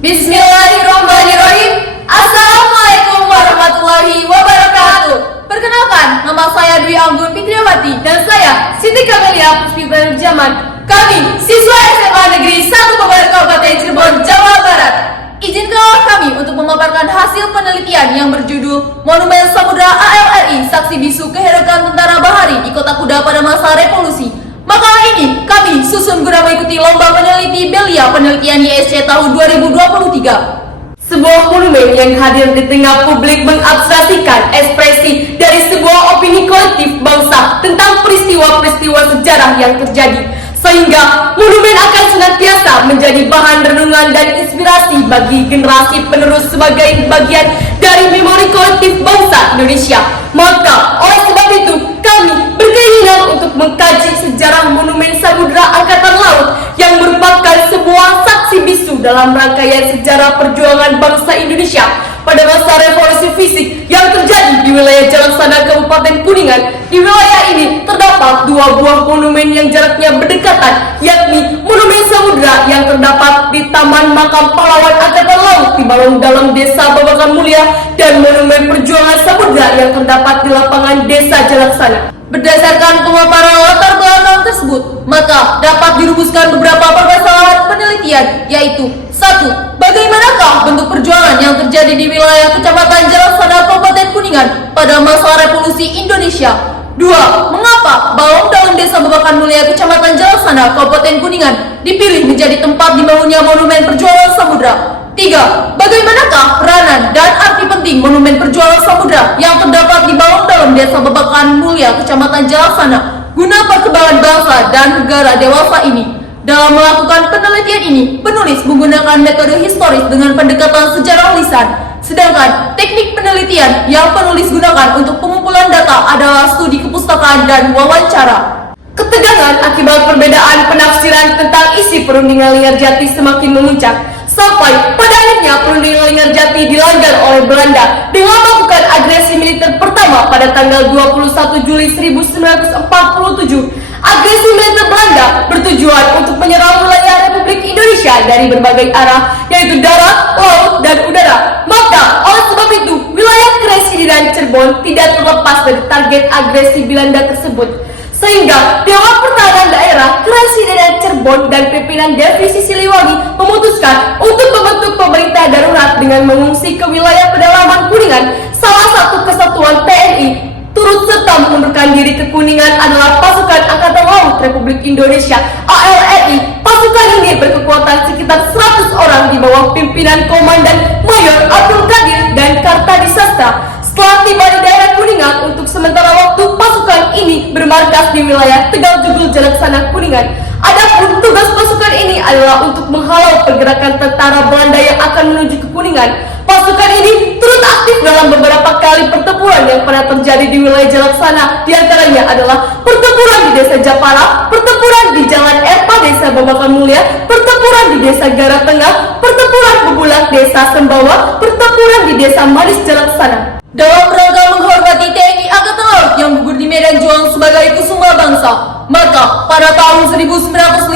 Bismillahirrahmanirrahim. Assalamualaikum warahmatullahi wabarakatuh. Perkenalkan, nama saya Dwi Anggun Fitriawati dan saya Siti Kamelia Puspita Zaman. Kami siswa SMA Negeri 1 Beber Kabupaten Cirebon, Jawa Barat. Izinkanlah kami untuk memaparkan hasil penelitian yang berjudul Monumen Samudra ALRI Saksi Bisu Keheroikan Tentara Bahari di Kota Kuda pada Masa Revolusi. Makalah ini kami susun guna mengikuti lomba peneliti Belia Penelitian ISC tahun 2023. Sebuah monumen yang hadir di tengah publik mengabstraksikan ekspresi dari sebuah opini kolektif bangsa tentang peristiwa-peristiwa sejarah yang terjadi, sehingga monumen akan senantiasa menjadi bahan renungan dan inspirasi bagi generasi penerus sebagai bagian dari memori kolektif bangsa Indonesia. Maka oleh sebab itu kami berkeinginan untuk mengkaji sejarah monumen Samudra Angkatan Laut yang merupakan sebuah saksi bisu dalam rangkaian sejarah perjuangan bangsa Indonesia pada masa revolusi fisik yang terjadi di wilayah Jalaksana Kabupaten Kuningan. Di wilayah ini terdapat dua buah monumen yang jaraknya berdekatan, yakni Monumen Samudra yang terdapat di Taman Makam Pahlawan Angkatan Laut dibangun dalam Desa Babakan Mulia, dan Monumen Perjuangan Samudra yang terdapat di lapangan Desa Jalaksana. Berdasarkan pemaparan latar belakang tersebut, maka dapat dirumuskan beberapa permasalahan penelitian, yaitu 1. Bagaimanakah bentuk perjuangan yang terjadi di wilayah Kecamatan Jalaksana Kabupaten Kuningan pada masa revolusi Indonesia? 2. Mengapa Balong dalam Desa Babakan Mulia Kecamatan Jalaksana Kabupaten Kuningan dipilih menjadi tempat dibangunnya Monumen Perjuangan Samudra? 3. Bagaimanakah peranan dan arti penting Monumen Perjuangan Samudra yang terdapat di Balong dalam Desa Babakan Mulia Kecamatan Jalaksana guna perkembangan bangsa dan negara dewasa ini? Dalam melakukan penelitian ini, penulis menggunakan metode historis dengan pendekatan sejarah lisan, sedangkan teknik penelitian yang penulis gunakan untuk pengumpulan data adalah studi kepustakaan dan wawancara. Ketegangan akibat perbedaan penafsiran tentang isi perundingan Linggarjati semakin memuncak, sampai pada akhirnya perundingan Linggarjati dilanggar oleh Belanda dengan melakukan agresi militer pertama pada tanggal 21 Juli 1947. Agresi militer Belanda bertujuan untuk menyerang wilayah Republik Indonesia dari berbagai arah, yaitu darat, laut, dan udara. Maka oleh sebab itu, wilayah Kresidi dan Cirebon tidak terlepas dari target agresi Belanda tersebut, sehingga Dewan Pertahanan Daerah Kresidi dan Cirebon dan pimpinan Divisi Siliwangi memutuskan untuk membentuk pemerintah darurat dengan mengungsi ke wilayah pedalaman Kuningan. Salah satu kesatuan TNI turut serta mengundurkan diri ke Kuningan adalah Pasukan Angkatan Laut Republik Indonesia ALRI. Pasukan ini berkekuatan sekitar 100 orang di bawah pimpinan Komandan Mayor Abdul Qadir dan Kartadisastra. Setelah tiba di daerah Kuningan, untuk sementara waktu pasukan ini bermarkas di wilayah Tegal Jugul Jalaksana Kuningan. Adapun tugas pasukan ini adalah untuk menghalau pergerakan tentara Belanda yang akan menuju ke Kuningan. Pasukan ini turut aktif dalam beberapa kali pertempuran yang pernah terjadi di wilayah Jalaksana. Di antaranya adalah pertempuran di Desa Japara, pertempuran di Jalan Erpa Desa Babakan Mulia, pertempuran di Desa Gara Tengah, pertempuran Bebulak Desa Sembawa, pertempuran di Desa Manis Jalaksana. Dalam rangka menghormati TNI Angkatan Laut yang gugur di medan juang sebagai kusuma bangsa, maka pada tahun 1950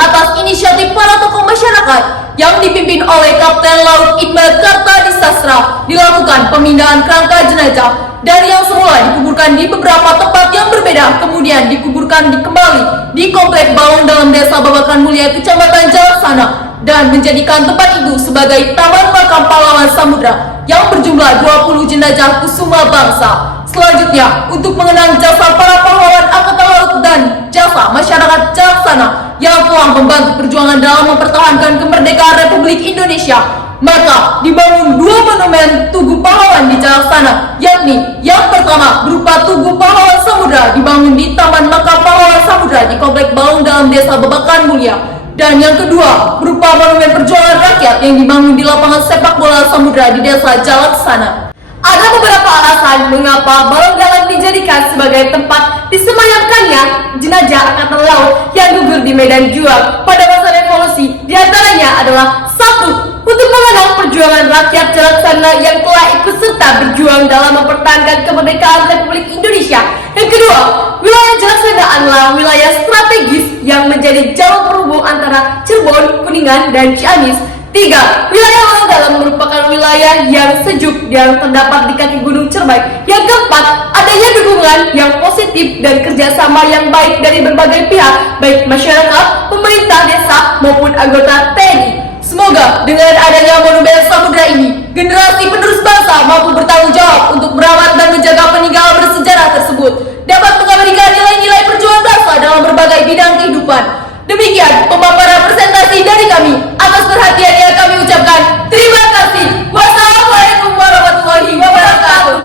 atas inisiatif para tokoh masyarakat yang dipimpin oleh Kapten Laut Iqbal Kartadisastra dilakukan pemindahan kerangka jenazah dari yang semula dikuburkan di beberapa tempat yang berbeda, kemudian dikuburkan kembali di komplek Balong dalam Desa Babakan Mulia Kecamatan Jalaksana, dan menjadikan tempat itu sebagai Taman Makam Pahlawan Samudra yang berjumlah 20 jenazah kusuma bangsa. Selanjutnya, untuk mengenang jasa para pahlawan Angkatan Laut dan jasa masyarakat Jalaksana yang telah membantu perjuangan dalam mempertahankan kemerdekaan Republik Indonesia, maka dibangun dua monumen Tugu Pahlawan di Jalaksana, yakni yang pertama berupa Tugu Pahlawan Samudra dibangun di Taman Makam Pahlawan Samudra di Komplek Balong dalam Desa Babakan Mulia, dan yang kedua berupa Monumen Perjuangan Rakyat yang dibangun di lapangan sepak bola Samudra di Desa Jalaksana. Ada beberapa alasan mengapa Balong Dalam dijadikan sebagai tempat disemayamkannya jenazah Angkatan Laut yang gugur di medan juang pada masa revolusi. Di antaranya adalah 1. Untuk mengenang perjuangan rakyat Jalaksana yang telah ikut serta berjuang dalam mempertahankan kemerdekaan Republik Indonesia. Yang kedua, wilayah Jalaksana adalah wilayah strategis yang menjadi jalur penghubung antara Cirebon, Kuningan, dan Ciamis. 3. Wilayah Manggala merupakan wilayah yang sejuk yang terdapat di kaki Gunung Cermai. Yang keempat, adanya dukungan yang positif dan kerjasama yang baik dari berbagai pihak, baik masyarakat, pemerintah desa, maupun anggota TNI. Semoga dengan adanya Monumen Samudra ini, generasi penerus bangsa mampu bertanggung jawab untuk merawat dan menjaga peninggalan bersejarah tersebut, dapat mengabadikan nilai-nilai perjuangan bangsa dalam berbagai bidang kehidupan. Demikian pemaparan presentasi dari kami. Atas perhatiannya kami ucapkan terima kasih. Wassalamualaikum warahmatullahi wabarakatuh.